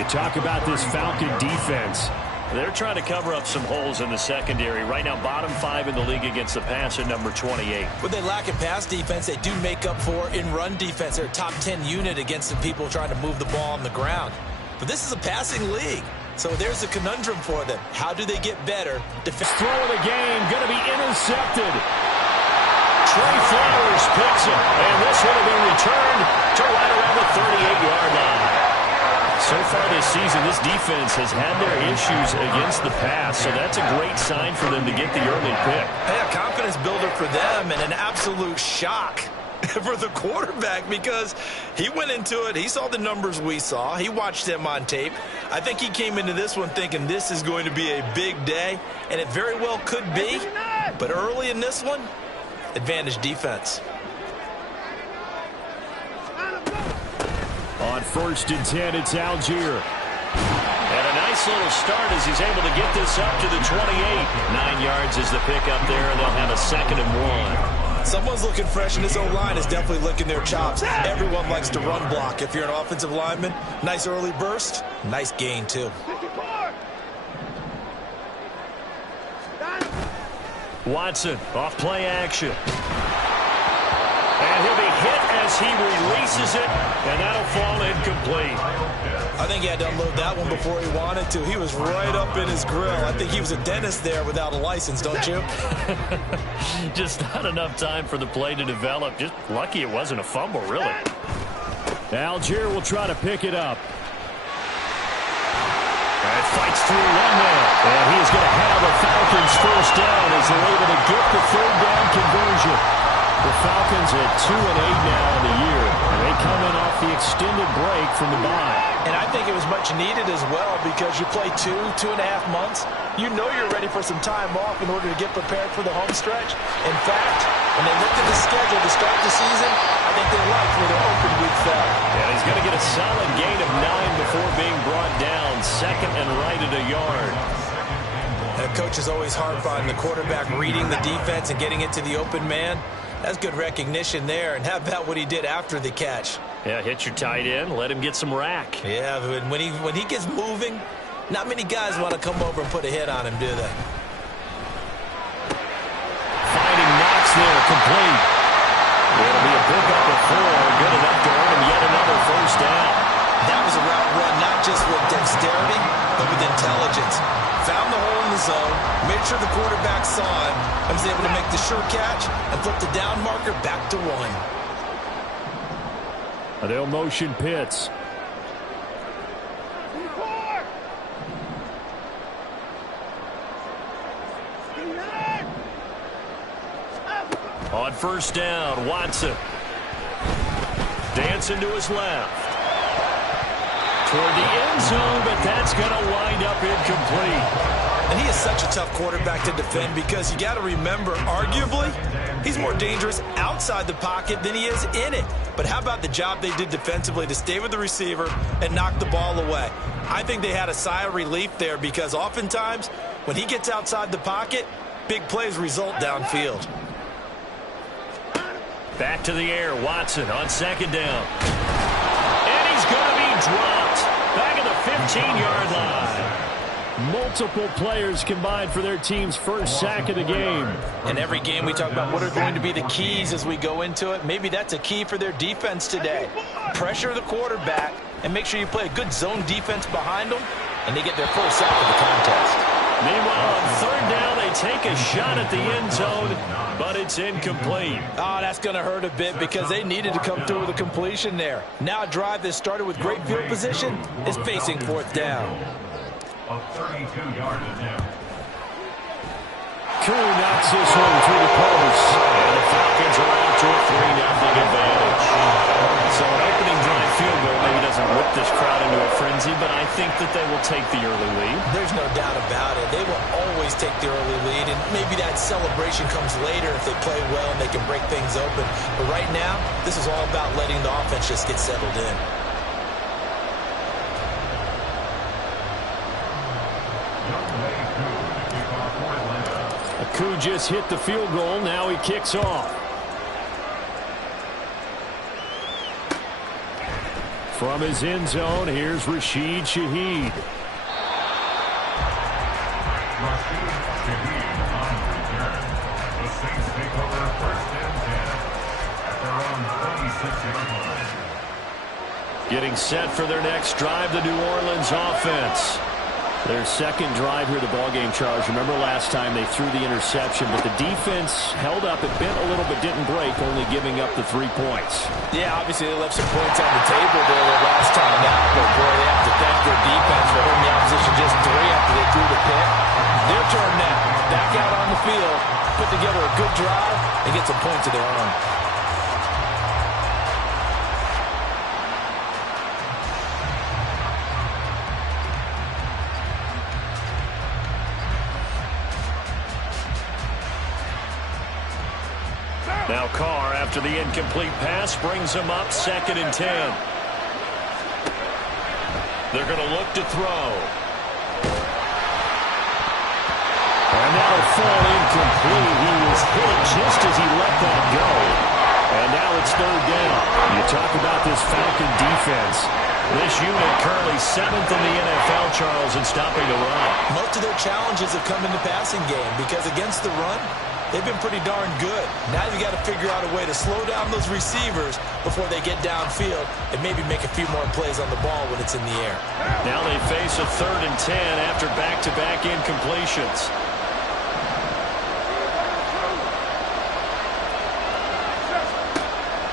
You talk about this Falcon defense. They're trying to cover up some holes in the secondary. Right now, bottom 5 in the league against the pass at number 28. What they lack in pass defense, they do make up for in run defense. They're a top 10 unit against some people trying to move the ball on the ground. But this is a passing league. So there's a conundrum for them. How do they get better? Throw of the game, going to be intercepted. Trey Flowers picks it, and this one will be returned to right around the 38-yard line. So far this season, this defense has had their issues against the pass, so that's a great sign for them to get the early pick. Hey, a confidence builder for them and an absolute shock for the quarterback because he went into it. He saw the numbers we saw. He watched them on tape. I think he came into this one thinking this is going to be a big day, and it very well could be. But early in this one, advantage defense. On 1st and 10, it's Algier. And a nice little start as he's able to get this up to the 28. 9 yards is the pickup there, and they'll have a 2nd and 1. Someone's looking fresh, and this O-line is definitely licking their chops. Everyone likes to run block. If you're an offensive lineman, nice early burst, nice gain, too. Watson off play action. And he'll be hit as he releases it, and that'll fall incomplete. I think he had to unload that one before he wanted to. He was right up in his grill. I think he was a dentist there without a license, don't you? Just not enough time for the play to develop. Just lucky it wasn't a fumble, really. Algier will try to pick it up. And fights through one man. And he is going to have a Falcons first down as they're able to get the 3rd down conversion. The Falcons at 2-8 now in the year. And they come in off the extended break from the bye. And I think it was much needed as well because you play 2.5 months. You know you're ready for some time off in order to get prepared for the home stretch. In fact, when they looked at the schedule to start the season, I think they liked where their open week fell. Yeah, he's going to get a solid gain of 9 before being brought down. 2nd and right at a yard. The coach is always hard on the quarterback reading the defense and getting it to the open man. That's good recognition there. And how about what he did after the catch? Yeah, hit your tight end, let him get some rack. Yeah, but when he gets moving, not many guys want to come over and put a hit on him, do they? Fighting Knox there, complete. It'll be a pickup of 4, good enough to earn him yet another first down. That was a route run, not just with dexterity, but with intelligence. Found the hole in the zone, made sure the quarterback saw him, and was able to make the sure catch and flip the down marker back to 1. They'll motion Pitts. On 1st down, Watson. Dancing to his left. Toward the end zone, but that's going to wind up incomplete. And he is such a tough quarterback to defend because you got to remember, arguably, he's more dangerous outside the pocket than he is in it. But how about the job they did defensively to stay with the receiver and knock the ball away? I think they had a sigh of relief there because oftentimes when he gets outside the pocket, big plays result downfield. Back to the air, Watson on 2nd down. And he's going to be dropped back at the 15-yard line. Multiple players combined for their team's first sack of the game. In every game we talk about what are going to be the keys as we go into it. Maybe that's a key for their defense today. Pressure the quarterback and make sure you play a good zone defense behind them, and they get their first sack of the contest. Meanwhile, on 3rd down, they take a shot at the end zone, but it's incomplete. Oh, that's going to hurt a bit because they needed to come through with a completion there. Now a drive that started with great field position is facing 4th down. Of 32 yards now. Koo knocks this one through the post. And the Falcons are out to a 3-0 advantage. So an opening drive field goal maybe doesn't whip this crowd into a frenzy, but I think that they will take the early lead. There's no doubt about it. They will always take the early lead, and maybe that celebration comes later if they play well and they can break things open. But right now, this is all about letting the offense just get settled in. Koo just hit the field goal. Now he kicks off. From his end zone, here's Rashid Shaheed. Getting set for their next drive, the New Orleans offense. Their second drive here, the ballgame, Charles. Remember last time they threw the interception, but the defense held up. It bent a little but didn't break, only giving up the 3 points. Yeah, obviously they left some points on the table there the last time out, but boy, they have to thank their defense for holding the opposition just 3 after they threw the pick. Their turn now. Back out on the field, put together a good drive, and get some points of their own. Now Carr, after the incomplete pass, brings him up 2nd and 10. They're going to look to throw. And that'll fall incomplete. He was hit just as he let that go. And now it's 3rd down. You talk about this Falcon defense. This unit currently 7th in the NFL, Charles, in stopping the run. Most of their challenges have come in the passing game because against the run, they've been pretty darn good. Now you've got to figure out a way to slow down those receivers before they get downfield and maybe make a few more plays on the ball when it's in the air. Now they face a 3rd and 10 after back-to-back incompletions.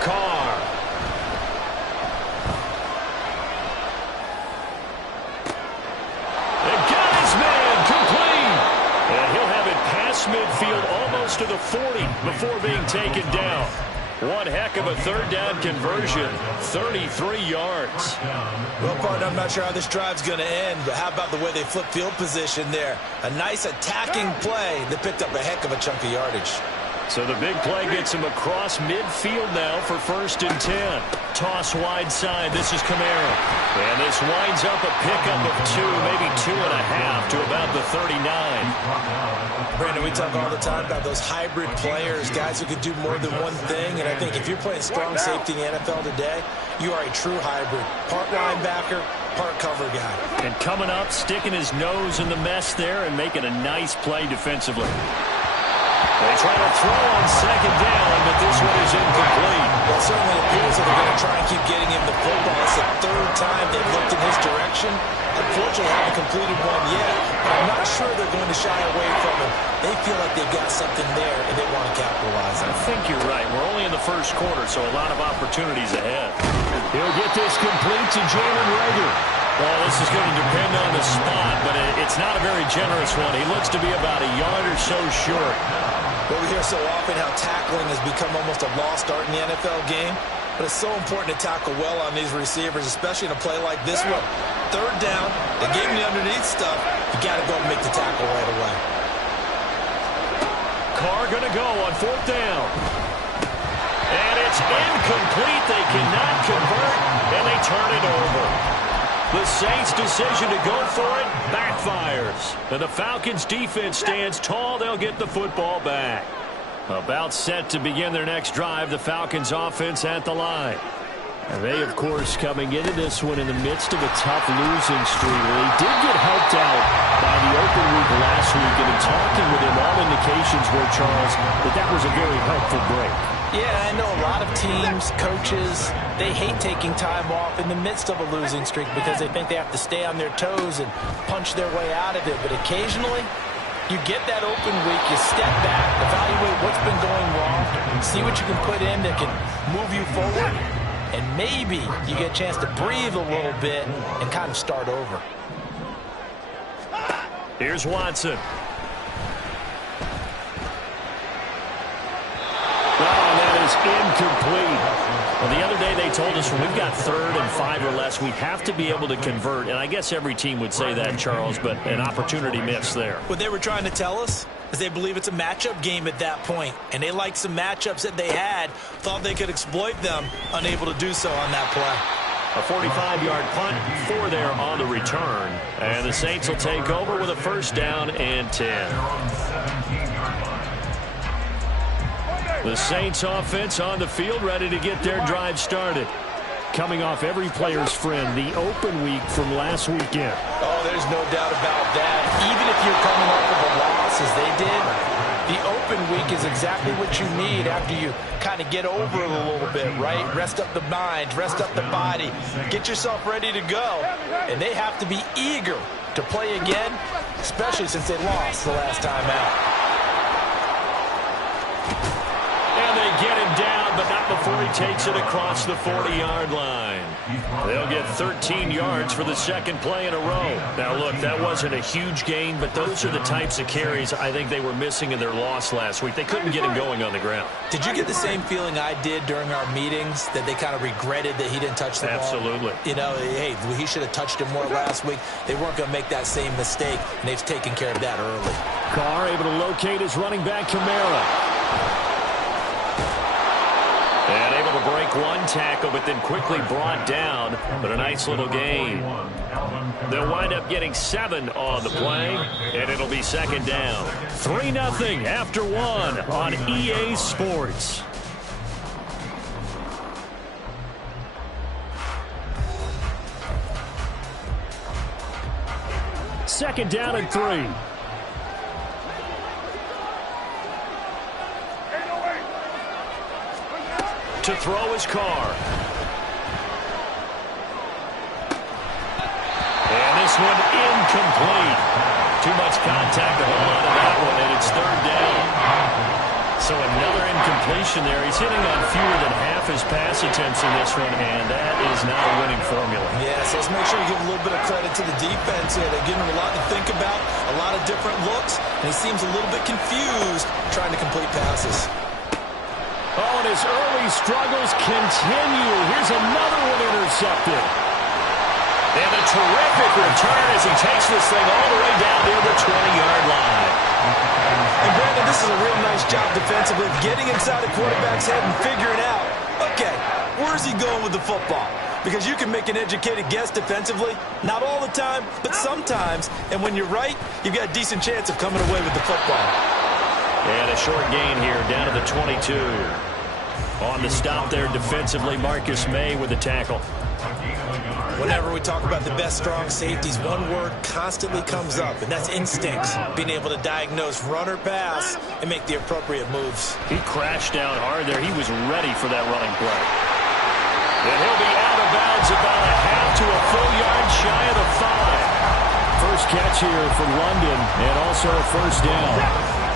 Carr. They got his man complete. And he'll have it past midfield almost to the 40 before being taken down. One heck of a 3rd down conversion, 33 yards. Well, partner, I'm not sure how this drive's going to end, but how about the way they flip field position there? A nice attacking play that picked up a heck of a chunk of yardage. So the big play gets him across midfield now for 1st and 10. Toss wide side. This is Kamara. And this winds up a pickup of 2, maybe 2.5 to about the 39. Brandon, we talk all the time about those hybrid players, guys who could do more than one thing. And I think if you're playing strong safety in the NFL today, you are a true hybrid. Part linebacker, part cover guy. And coming up, sticking his nose in the mess there and making a nice play defensively. They try to throw on 2nd down, but this one is incomplete. Well, it certainly appears that they're going to try and keep getting him the football. It's the 3rd time they've looked in his direction. Unfortunately, haven't completed one yet, but I'm not sure they're going to shy away from him. They feel like they've got something there, and they want to capitalize on it. I think you're right. We're only in the 1st quarter, so a lot of opportunities ahead. He'll get this complete to Jalen Reagor. Well, this is going to depend on the spot, but it's not a very generous one. He looks to be about a yard or so short. Well, we hear so often how tackling has become almost a lost art in the NFL game, but it's so important to tackle well on these receivers, especially in a play like this one. 3rd down, they gave him the underneath stuff. You got to go and make the tackle right away. Carr going to go on 4th down. And it's incomplete. They cannot convert, and they turn it over. The Saints' decision to go for it backfires. And the Falcons' defense stands tall. They'll get the football back. About set to begin their next drive, the Falcons' offense at the line. And they, of course, coming into this one in the midst of a tough losing streak. Well, he did get helped out by the open week last week, and in talking with him, all indications were, Charles, that was a very helpful break. Yeah, I know a lot of teams, coaches, they hate taking time off in the midst of a losing streak because they think they have to stay on their toes and punch their way out of it. But occasionally, you get that open week, you step back, evaluate what's been going wrong, see what you can put in that can move you forward, and maybe you get a chance to breathe a little bit and kind of start over. Here's Watson. Incomplete. Well, the other day they told us when we've got 3rd and 5 or less, we have to be able to convert. And I guess every team would say that, Charles, but an opportunity missed there. What they were trying to tell us is they believe it's a matchup game at that point. And they liked some matchups that they had, thought they could exploit them, unable to do so on that play. A 45-yard punt, 4 there on the return. And the Saints will take over with a 1st down and 10. The Saints offense on the field, ready to get their drive started. coming off every player's friend, the open week from last weekend. Oh, there's no doubt about that. Even if you're coming off of a loss as they did, the open week is exactly what you need after you kind of get over it a little bit, right? Rest up the mind, rest up the body, get yourself ready to go. And they have to be eager to play again, especially since they lost the last time out. And they get him down, but not before he takes it across the 40-yard line. They'll get 13 yards for the second play in a row. Now, look, that wasn't a huge gain, but those are the types of carries I think they were missing in their loss last week. They couldn't get him going on the ground. Did you get the same feeling I did during our meetings, that they kind of regretted that he didn't touch the ball? Absolutely. You know, hey, he should have touched it more last week. They weren't going to make that same mistake, and they've taken care of that early. Carr able to locate his running back, Kamara. And able to break one tackle, but then quickly brought down. But a nice little gain. They'll wind up getting 7 on the play, and it'll be second down. 3-0 after 1 on EA Sports. Second down and 3. To throw his Carr. And this one incomplete. Too much contact to hold on to that one, and it's third down. So another incompletion there. He's hitting on fewer than half his pass attempts in this one, and that is not a winning formula. Yeah, so let's make sure we give a little bit of credit to the defense here. They're giving him a lot to think about, a lot of different looks, and he seems a little bit confused trying to complete passes. Oh, and his early struggles continue. Here's another one intercepted. And a terrific return as he takes this thing all the way down near the 20-yard line. And Brandon, this is a real nice job defensively, getting inside the quarterback's head and figuring out, okay, where's he going with the football? Because you can make an educated guess defensively, not all the time, but sometimes. And when you're right, you've got a decent chance of coming away with the football. And a short gain here down to the 22. On the stop there defensively, Marcus May with the tackle. Whenever we talk about the best strong safeties, one word constantly comes up, and that's instincts. Being able to diagnose run or pass and make the appropriate moves. He crashed down hard there. He was ready for that running play. And he'll be out of bounds about a half to a full yard shy of the 5. First catch here from London, and also a first down.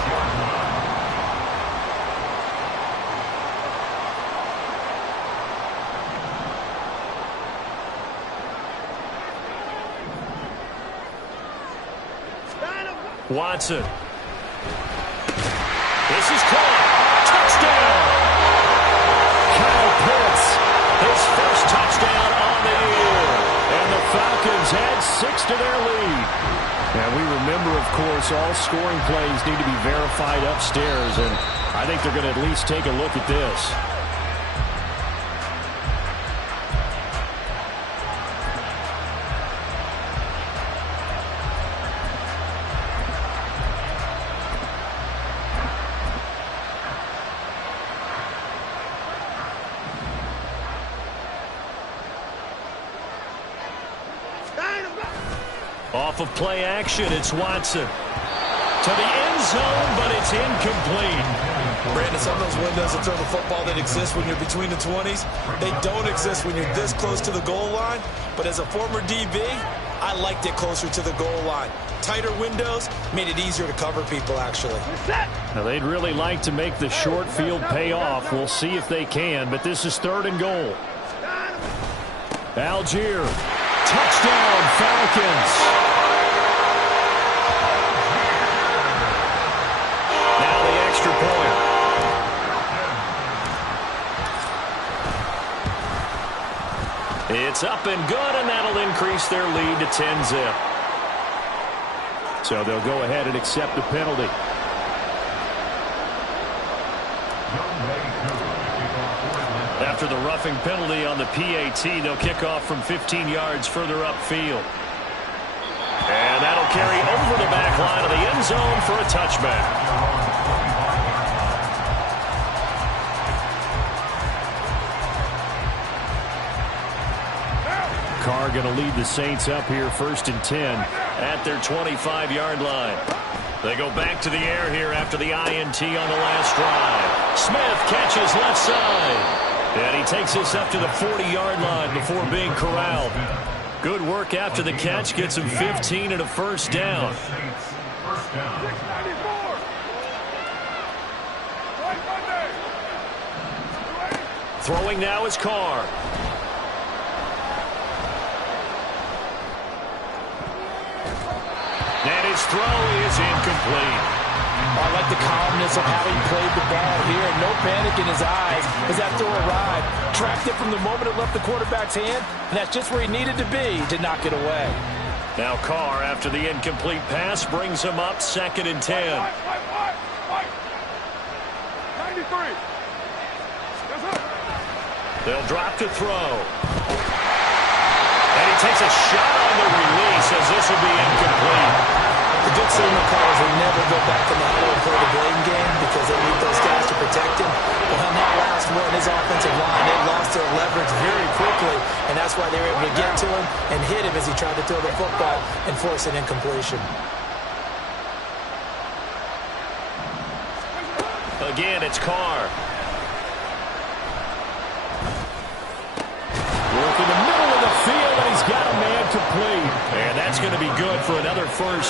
Watson. This is caught. Touchdown. Kyle Pitts. His first touchdown on the year. And the Falcons add 6 to their lead. And we remember, of course, all scoring plays need to be verified upstairs. And I think they're going to at least take a look at this. Off of play action, it's Watson. To the end zone, but it's incomplete. Brandon, some of those windows to throw the football that exist when you're between the 20s, they don't exist when you're this close to the goal line. But as a former DB, I liked it closer to the goal line. Tighter windows made it easier to cover people, actually. Now, they'd really like to make the short field pay off. We'll see if they can, but this is 3rd and goal. Algier. Touchdown, Falcons. Now the extra point. It's up and good, and that'll increase their lead to 10-zip. So they'll go ahead and accept the penalty. After the roughing penalty on the PAT, they'll kick off from 15 yards further upfield. And that'll carry over the back line of the end zone for a touchback. Carr going to lead the Saints up here 1st and 10. At their 25-yard line. They go back to the air here after the INT on the last drive. Smith catches left side. And he takes this up to the 40-yard line before being corralled. Good work after the catch. Gets him 15 and a first down. Throwing now is Carr. And his throw is incomplete. I like the calmness of how he played the ball here. No panic in his eyes as that throw arrived. Tracked it from the moment it left the quarterback's hand, and that's just where he needed to be to knock it away. Now Carr, after the incomplete pass, brings him up 2nd and 10. 93. They'll drop to throw. And he takes a shot on the release as this will be incomplete. The good signal calls will never go back to the huddle and play the blame game because they need those guys to protect him. But on that last one, his offensive line, they lost their leverage very quickly, and that's why they were able to get to him and hit him as he tried to throw the football and force an incompletion. Again, it's Carr. Work in the middle of the field, and he's got a man complete. And that's going to be good for another first.